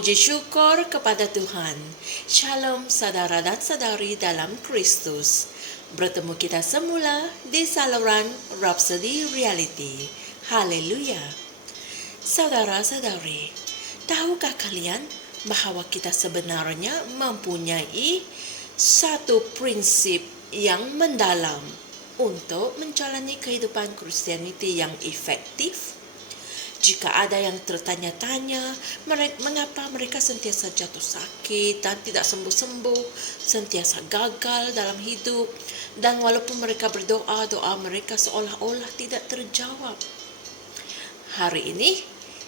Puji syukur kepada Tuhan. Shalom saudara dan saudari dalam Kristus. Bertemu kita semula di saluran Rhapsody Reality. Haleluya. Saudara-saudari, tahukah kalian bahwa kita sebenarnya mempunyai satu prinsip yang mendalam untuk menjalani kehidupan Kristianiti yang efektif? Jika ada yang tertanya-tanya mengapa mereka sentiasa jatuh sakit dan tidak sembuh-sembuh, sentiasa gagal dalam hidup, dan walaupun mereka berdoa, doa mereka seolah-olah tidak terjawab. Hari ini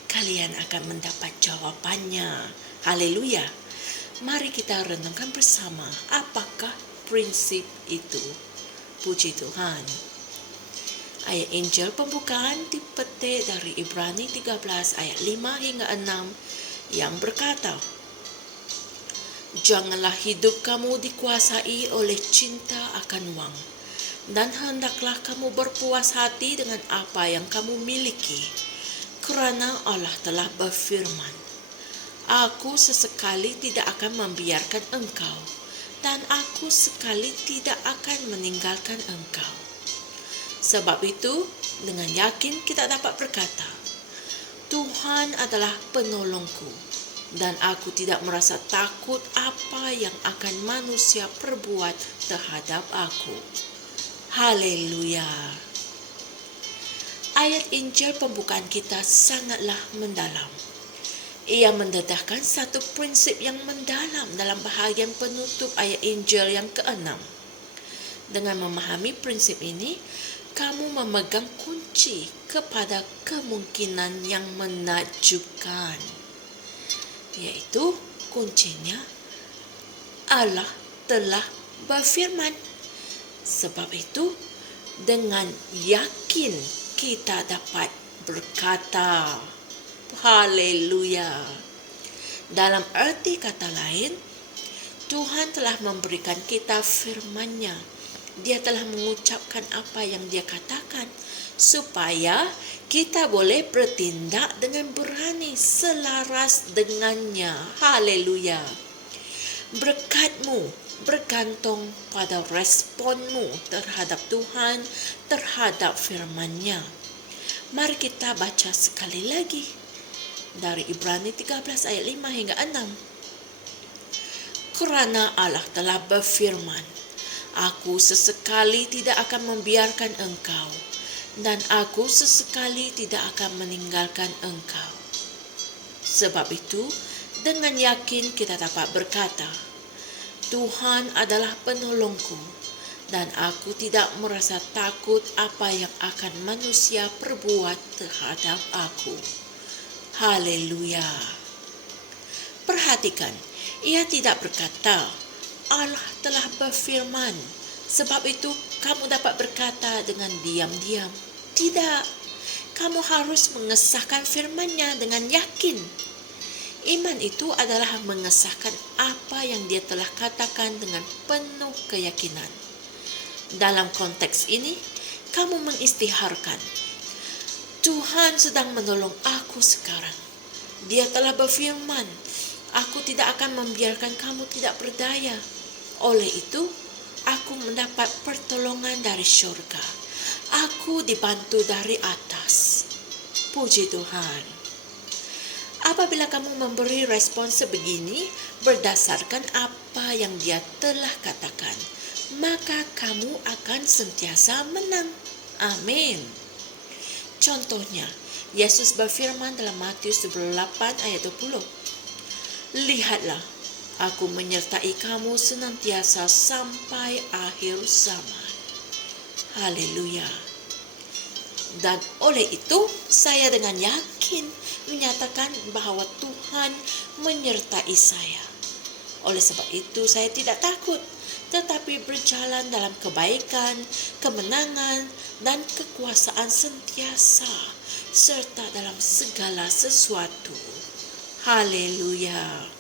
kalian akan mendapat jawabannya. Haleluya. Mari kita renungkan bersama apakah prinsip itu. Puji Tuhan. Ayat Injil pembukaan dipetik dari Ibrani 13 ayat 5 hingga 6 yang berkata, "Janganlah hidup kamu dikuasai oleh cinta akan wang, dan hendaklah kamu berpuas hati dengan apa yang kamu miliki, kerana Allah telah berfirman, Aku sesekali tidak akan membiarkan engkau, dan aku sekali tidak akan meninggalkan engkau." Sebab itu, dengan yakin kita dapat berkata, Tuhan adalah penolongku, dan aku tidak merasa takut apa yang akan manusia perbuat terhadap aku. Haleluya. Ayat Injil pembukaan kita sangatlah mendalam. Ia mendedahkan satu prinsip yang mendalam dalam bahagian penutup ayat Injil yang ke-6. Dengan memahami prinsip ini, kamu memegang kunci kepada kemungkinan yang menakjubkan, yaitu kuncinya Allah telah berfirman. Sebab itu, dengan yakin kita dapat berkata, Haleluya. Dalam arti kata lain, Tuhan telah memberikan kita firman-Nya. Dia telah mengucapkan apa yang dia katakan supaya kita boleh bertindak dengan berani selaras dengannya. Haleluya. Berkatmu bergantung pada responmu terhadap Tuhan, terhadap firman-Nya. Mari kita baca sekali lagi dari Ibrani 13 ayat 5 hingga 6. Kerana Allah telah berfirman, Aku sesekali tidak akan membiarkan engkau, dan aku sesekali tidak akan meninggalkan engkau. Sebab itu, dengan yakin kita dapat berkata, Tuhan adalah penolongku, dan aku tidak merasa takut apa yang akan manusia perbuat terhadap aku. Haleluya. Perhatikan, ia tidak berkata, Allah telah berfirman, sebab itu kamu dapat berkata dengan diam-diam. Tidak, kamu harus mengesahkan firman-Nya dengan yakin. Iman itu adalah mengesahkan apa yang Dia telah katakan dengan penuh keyakinan. Dalam konteks ini, kamu mengistiharkan, Tuhan sedang menolong aku sekarang. Dia telah berfirman, aku tidak akan membiarkan kamu tidak berdaya. Oleh itu, aku mendapat pertolongan dari syurga. Aku dibantu dari atas. Puji Tuhan. Apabila kamu memberi respon sebegini berdasarkan apa yang Dia telah katakan, maka kamu akan sentiasa menang. Amin. Contohnya, Yesus berfirman dalam Matius 28 ayat 20. Lihatlah, Aku menyertai kamu senantiasa sampai akhir zaman. Haleluya. Dan oleh itu, saya dengan yakin menyatakan bahwa Tuhan menyertai saya. Oleh sebab itu, saya tidak takut, tetapi berjalan dalam kebaikan, kemenangan, dan kekuasaan sentiasa, serta dalam segala sesuatu. Haleluya.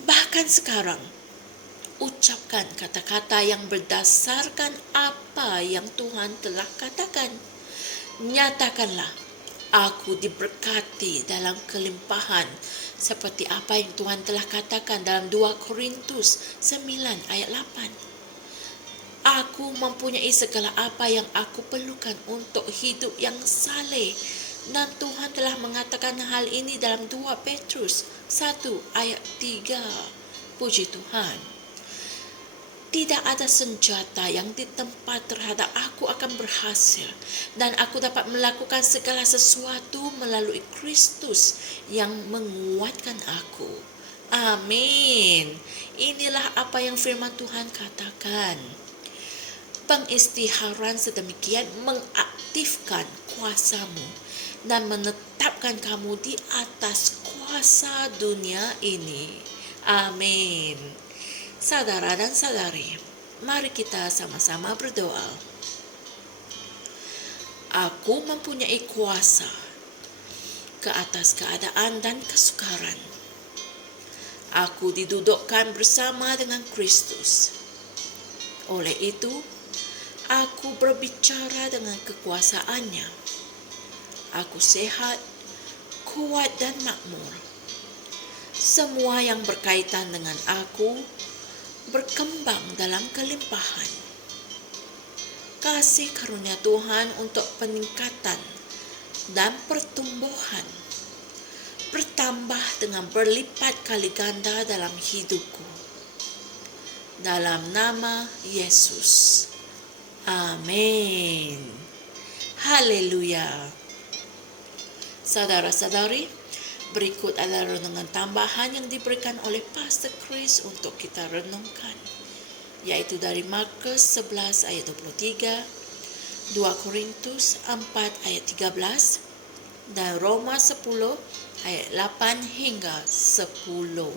Bahkan sekarang, ucapkan kata-kata yang berdasarkan apa yang Tuhan telah katakan. Nyatakanlah, aku diberkati dalam kelimpahan Seperti apa yang Tuhan telah katakan dalam 2 Korintus 9 ayat 8. Aku mempunyai segala apa yang aku perlukan untuk hidup yang saleh. Dan Tuhan telah mengatakan hal ini dalam 2 Petrus 1 ayat 3. Puji Tuhan. Tidak ada senjata yang ditempa terhadap aku akan berhasil, dan aku dapat melakukan segala sesuatu melalui Kristus yang menguatkan aku. Amin. Inilah apa yang firman Tuhan katakan. Pengistiharan sedemikian mengaktifkan kuasamu dan menetapkan kamu di atas kuasa dunia ini. Amin. Saudara dan saudari, mari kita sama-sama berdoa. Aku mempunyai kuasa ke atas keadaan dan kesukaran. Aku didudukkan bersama dengan Kristus. Oleh itu, aku berbicara dengan kekuasaannya. Aku sehat, kuat dan makmur. Semua yang berkaitan dengan aku berkembang dalam kelimpahan. Kasih karunia Tuhan untuk peningkatan dan pertumbuhan bertambah dengan berlipat kali ganda dalam hidupku. Dalam nama Yesus. Amin. Haleluya. Saudara-saudari, berikut adalah renungan tambahan yang diberikan oleh Pastor Chris untuk kita renungkan, yaitu dari Markus 11 ayat 23, 2 Korintus 4 ayat 13, dan Roma 10 ayat 8 hingga 10.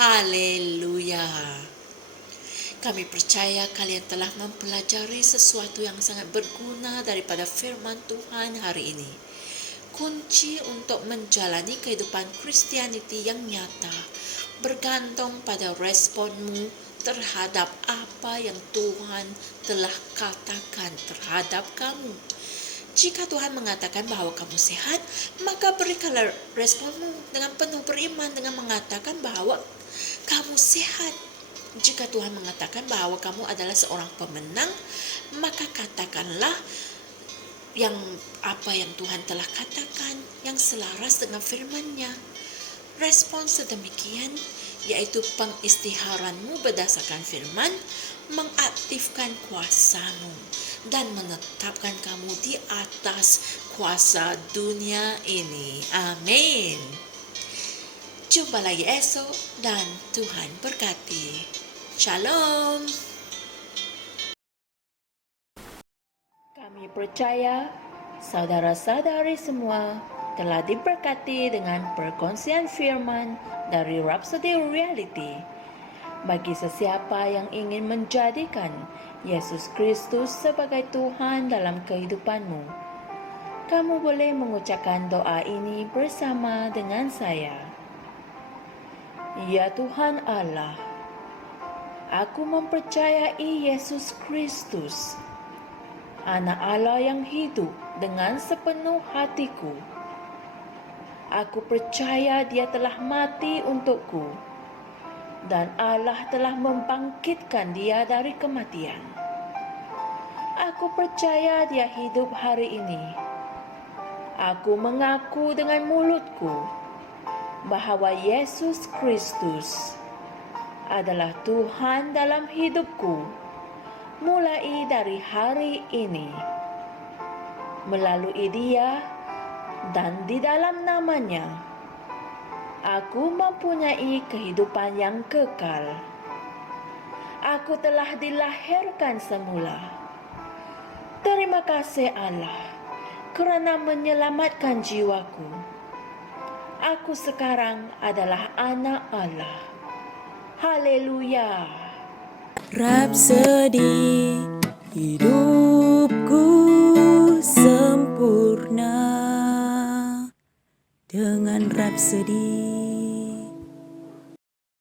Haleluya. Kami percaya kalian telah mempelajari sesuatu yang sangat berguna daripada firman Tuhan hari ini. Kunci untuk menjalani kehidupan Kristianiti yang nyata bergantung pada responmu terhadap apa yang Tuhan telah katakan terhadap kamu. Jika Tuhan mengatakan bahwa kamu sehat, maka berikanlah responmu dengan penuh beriman dengan mengatakan bahwa kamu sehat. Jika Tuhan mengatakan bahwa kamu adalah seorang pemenang, maka katakanlah apa yang Tuhan telah katakan yang selaras dengan firman-Nya. Respon sedemikian, yaitu pengistiharanmu berdasarkan firman, mengaktifkan kuasamu dan menetapkan kamu di atas kuasa dunia ini. Amin. Jumpa lagi esok dan Tuhan berkati. Shalom. Kami percaya saudara-saudari semua telah diberkati dengan perkongsian firman dari Rhapsody Reality. Bagi sesiapa yang ingin menjadikan Yesus Kristus sebagai Tuhan dalam kehidupanmu, kamu boleh mengucapkan doa ini bersama dengan saya. Ya Tuhan Allah, aku mempercayai Yesus Kristus, Anak Allah yang hidup dengan sepenuh hatiku. Aku percaya Dia telah mati untukku, dan Allah telah membangkitkan Dia dari kematian. Aku percaya Dia hidup hari ini. Aku mengaku dengan mulutku bahwa Yesus Kristus adalah Tuhan dalam hidupku mulai dari hari ini. Melalui Dia dan di dalam nama-Nya, aku mempunyai kehidupan yang kekal. Aku telah dilahirkan semula. Terima kasih Allah kerana menyelamatkan jiwaku. Aku sekarang adalah anak Allah. Haleluya. Rhapsody, hidupku sempurna dengan Rhapsody.